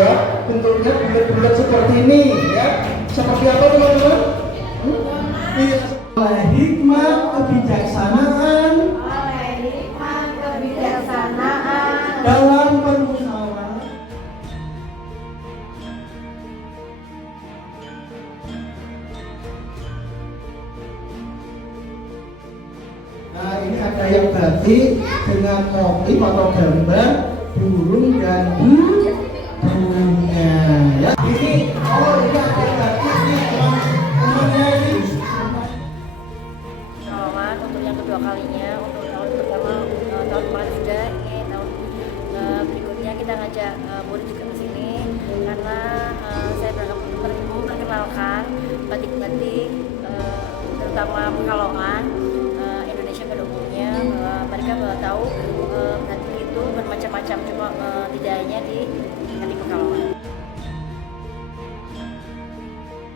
ya, bentuknya bulat-bulat seperti ini ya. Seperti apa teman-teman? Iya. Oleh hikmah kebijaksanaan dalam bermusyawarah. Nah, ini ada yang batik dengan motif atau gambar burung dan burungnya ya. Ini ini ada yang batik nih teman-temannya ini. Selamat untuk yang kedua kalinya, untuk tahun pertama tahun kemarin sudah, ini tahun berikutnya kita ngajak murid juga ke sini karena saya memperkenalkan batik-batik terutama Pekalongan